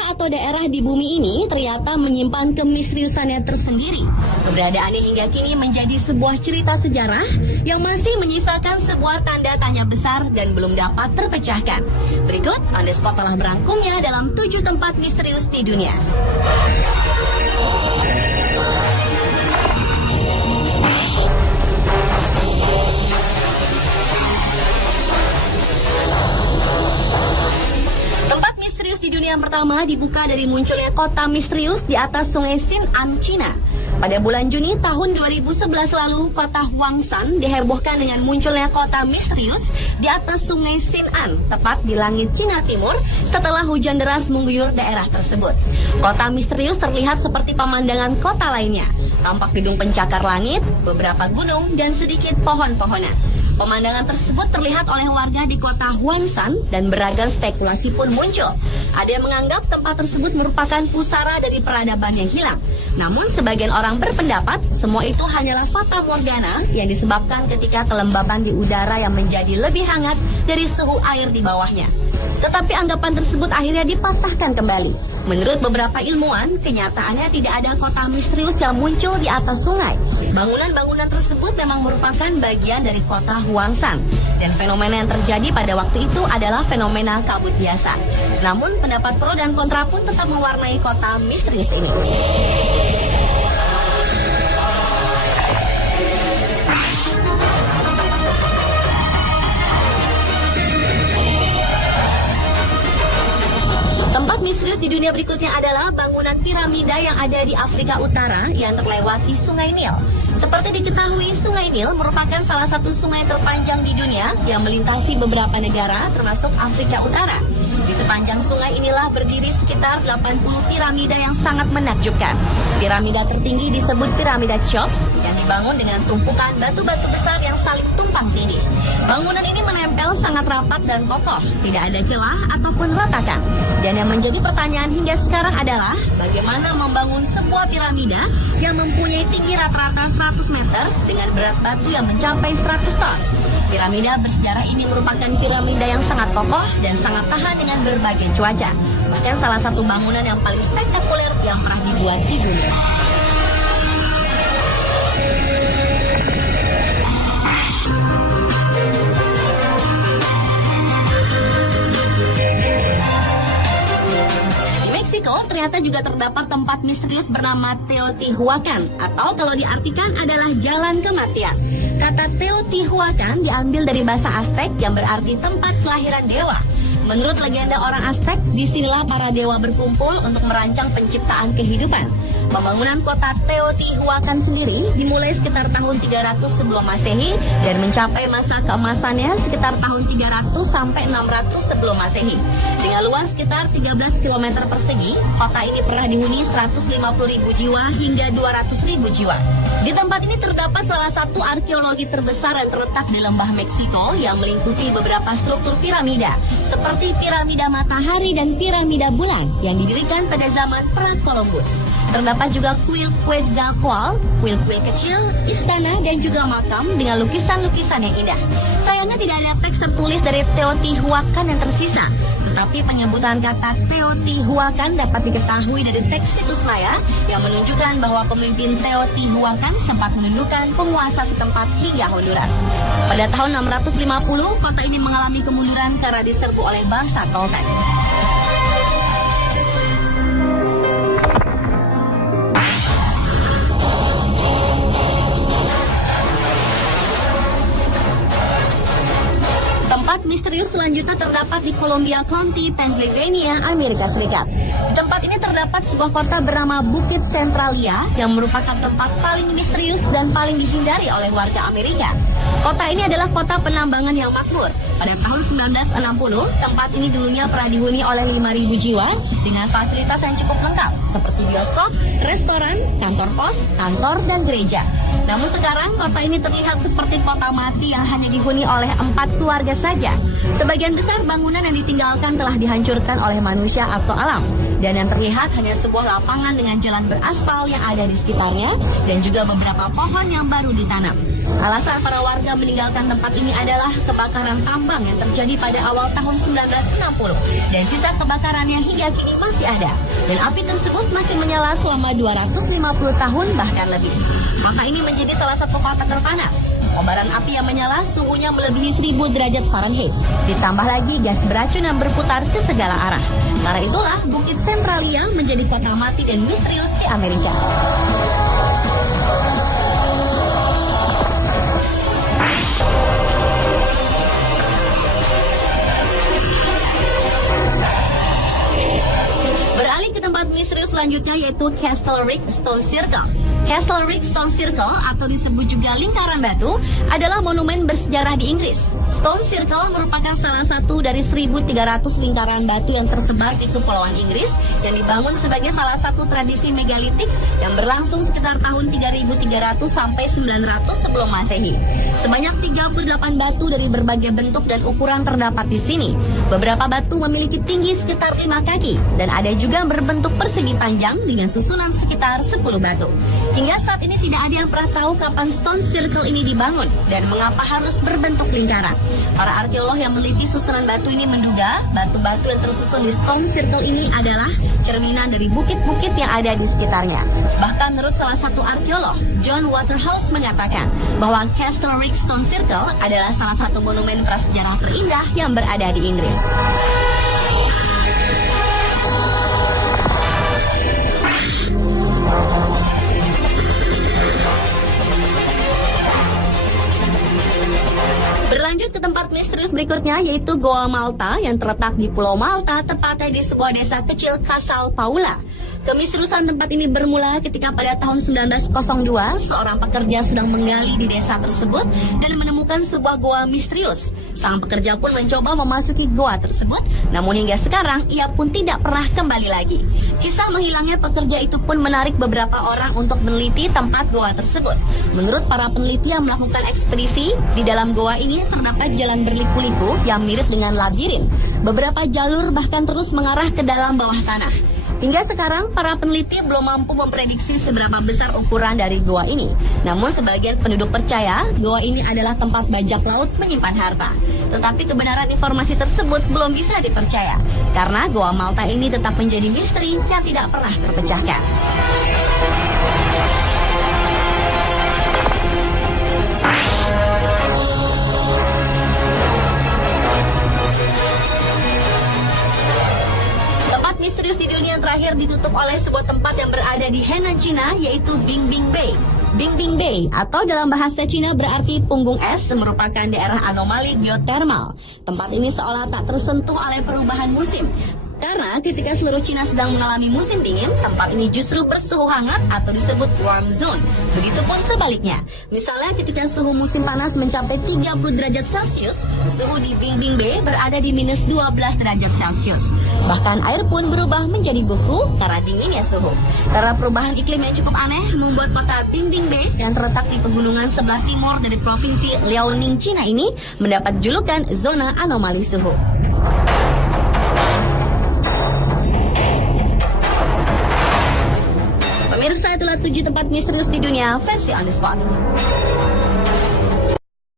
Kota atau daerah di bumi ini ternyata menyimpan kemisteriusannya tersendiri. Keberadaannya hingga kini menjadi sebuah cerita sejarah yang masih menyisakan sebuah tanda tanya besar dan belum dapat terpecahkan. Berikut On The Spot telah merangkumnya dalam 7 tempat misterius di dunia. Tempat misterius di dunia yang pertama dibuka dari munculnya kota misterius di atas sungai Xin'an, Cina. Pada bulan Juni tahun 2011 lalu, kota Huangshan dihebohkan dengan munculnya kota misterius di atas sungai Xin'an, tepat di langit Cina Timur setelah hujan deras mengguyur daerah tersebut. Kota misterius terlihat seperti pemandangan kota lainnya. Tampak gedung pencakar langit, beberapa gunung, dan sedikit pohon-pohonan. Pemandangan tersebut terlihat oleh warga di kota Huangshan dan beragam spekulasi pun muncul. Ada yang menganggap tempat tersebut merupakan pusara dari peradaban yang hilang. Namun sebagian orang berpendapat semua itu hanyalah fata morgana yang disebabkan ketika kelembaban di udara yang menjadi lebih hangat dari suhu air di bawahnya. Tetapi anggapan tersebut akhirnya dipatahkan kembali. Menurut beberapa ilmuwan, kenyataannya tidak ada kota misterius yang muncul di atas sungai. Bangunan-bangunan tersebut memang merupakan bagian dari kota Huangshan. Dan fenomena yang terjadi pada waktu itu adalah fenomena kabut biasa. Namun pendapat pro dan kontra pun tetap mewarnai kota misterius ini. Tempat misterius di dunia berikutnya adalah bangunan piramida yang ada di Afrika Utara yang terlewati Sungai Nil. Seperti diketahui, Sungai Nil merupakan salah satu sungai terpanjang di dunia yang melintasi beberapa negara termasuk Afrika Utara. Di sepanjang sungai inilah berdiri sekitar 80 piramida yang sangat menakjubkan. Piramida tertinggi disebut piramida Cheops yang dibangun dengan tumpukan batu-batu besar yang saling tumpang tindih. Bangunan ini menempel sangat rapat dan kokoh, tidak ada celah ataupun retakan. Dan yang menjadi pertanyaan hingga sekarang adalah bagaimana membangun sebuah piramida yang mempunyai tinggi rata-rata 100 meter dengan berat batu yang mencapai 100 ton. Piramida bersejarah ini merupakan piramida yang sangat kokoh dan sangat tahan dengan berbagai cuaca. Bahkan salah satu bangunan yang paling spektakuler yang pernah dibuat di dunia. Di Meksiko ternyata juga terdapat tempat misterius bernama Teotihuacan, atau kalau diartikan adalah jalan kematian. Kata Teotihuacan diambil dari bahasa Aztec yang berarti tempat kelahiran dewa. Menurut legenda orang Aztec, disinilah para dewa berkumpul untuk merancang penciptaan kehidupan. Pembangunan kota Teotihuacan sendiri dimulai sekitar tahun 300 sebelum Masehi dan mencapai masa keemasannya sekitar tahun 300 sampai 600 sebelum Masehi. Dengan luas sekitar 13 km persegi, kota ini pernah dihuni 150.000 jiwa hingga 200.000 jiwa. Di tempat ini terdapat salah satu arkeologi terbesar yang terletak di lembah Meksiko yang melingkupi beberapa struktur piramida, seperti piramida matahari dan piramida bulan yang didirikan pada zaman pra-Columbus. Terdapat juga kuil Quetzalcoatl, kuil-kuil kecil, istana, dan juga makam dengan lukisan-lukisan yang indah. Sayangnya tidak ada teks tertulis dari Teotihuacan yang tersisa. Tetapi penyebutan kata Teotihuacan dapat diketahui dari teks situs Maya yang menunjukkan bahwa pemimpin Teotihuacan sempat menundukkan penguasa setempat hingga Honduras. Pada tahun 650, kota ini mengalami kemunduran karena diserbu oleh bangsa Toltec. Tempat misterius selanjutnya terdapat di Columbia County, Pennsylvania, Amerika Serikat. Di tempat ini terdapat sebuah kota bernama Bukit Centralia yang merupakan tempat paling misterius dan paling dihindari oleh warga Amerika. Kota ini adalah kota penambangan yang makmur. Pada tahun 1960, tempat ini dulunya pernah dihuni oleh 5.000 jiwa dengan fasilitas yang cukup lengkap seperti bioskop, restoran, kantor pos, kantor, dan gereja. Namun sekarang kota ini terlihat seperti kota mati yang hanya dihuni oleh 4 keluarga saja. Sebagian besar bangunan yang ditinggalkan telah dihancurkan oleh manusia atau alam. Dan yang terlihat hanya sebuah lapangan dengan jalan beraspal yang ada di sekitarnya dan juga beberapa pohon yang baru ditanam. Alasan para warga meninggalkan tempat ini adalah kebakaran tambang yang terjadi pada awal tahun 1960 dan sisa kebakaran yang hingga kini masih ada. Dan api tersebut masih menyala selama 250 tahun bahkan lebih. Kota ini menjadi salah satu kota terpanas. Kobaran api yang menyala suhunya melebihi 1000 derajat Fahrenheit. Ditambah lagi gas beracun yang berputar ke segala arah. Karena itulah Bukit Centralia menjadi kota mati dan misterius di Amerika. Beralih ke tempat misterius selanjutnya yaitu Castle Rick Stone Circle. Castle Rick Stone Circle atau disebut juga lingkaran batu adalah monumen bersejarah di Inggris. Stone Circle merupakan salah satu dari 1.300 lingkaran batu yang tersebar di Kepulauan Inggris yang dibangun sebagai salah satu tradisi megalitik yang berlangsung sekitar tahun 3.300 sampai 900 sebelum Masehi. Sebanyak 38 batu dari berbagai bentuk dan ukuran terdapat di sini. Beberapa batu memiliki tinggi sekitar 5 kaki dan ada juga yang berbentuk persegi panjang dengan susunan sekitar 10 batu. Hingga saat ini tidak ada yang pernah tahu kapan Stone Circle ini dibangun dan mengapa harus berbentuk lingkaran. Para arkeolog yang meneliti susunan batu ini menduga batu-batu yang tersusun di Stone Circle ini adalah cerminan dari bukit-bukit yang ada di sekitarnya. Bahkan menurut salah satu arkeolog, John Waterhouse mengatakan bahwa Castle Rick Stone Circle adalah salah satu monumen prasejarah terindah yang berada di Inggris. Berlanjut ke tempat misterius berikutnya yaitu Goa Malta yang terletak di Pulau Malta, tepatnya di sebuah desa kecil Casal Paula. Kemisteriusan tempat ini bermula ketika pada tahun 1902 seorang pekerja sedang menggali di desa tersebut dan menemukan sebuah goa misterius. Sang pekerja pun mencoba memasuki goa tersebut, namun hingga sekarang ia pun tidak pernah kembali lagi. Kisah menghilangnya pekerja itu pun menarik beberapa orang untuk meneliti tempat goa tersebut. Menurut para peneliti yang melakukan ekspedisi, di dalam goa ini terdapat jalan berliku-liku yang mirip dengan labirin. Beberapa jalur bahkan terus mengarah ke dalam bawah tanah. Hingga sekarang, para peneliti belum mampu memprediksi seberapa besar ukuran dari goa ini. Namun sebagian penduduk percaya goa ini adalah tempat bajak laut menyimpan harta. Tetapi kebenaran informasi tersebut belum bisa dipercaya, karena goa Malta ini tetap menjadi misteri yang tidak pernah terpecahkan. Misterius di dunia yang terakhir ditutup oleh sebuah tempat yang berada di Henan, Cina, yaitu Bingbing Bay. Bingbing Bay atau dalam bahasa Cina berarti punggung es merupakan daerah anomali geotermal. Tempat ini seolah tak tersentuh oleh perubahan musim. Karena ketika seluruh Cina sedang mengalami musim dingin, tempat ini justru bersuhu hangat atau disebut warm zone. Begitupun sebaliknya. Misalnya ketika suhu musim panas mencapai 30 derajat Celcius, suhu di Bingbing Bay berada di minus 12 derajat Celcius. Bahkan air pun berubah menjadi beku karena dinginnya suhu. Karena perubahan iklim yang cukup aneh membuat kota Bingbing Bay yang terletak di pegunungan sebelah timur dari provinsi Liaoning, Cina ini mendapat julukan zona anomali suhu. Pemirsa, itulah 7 tempat misterius di dunia versi on the spot.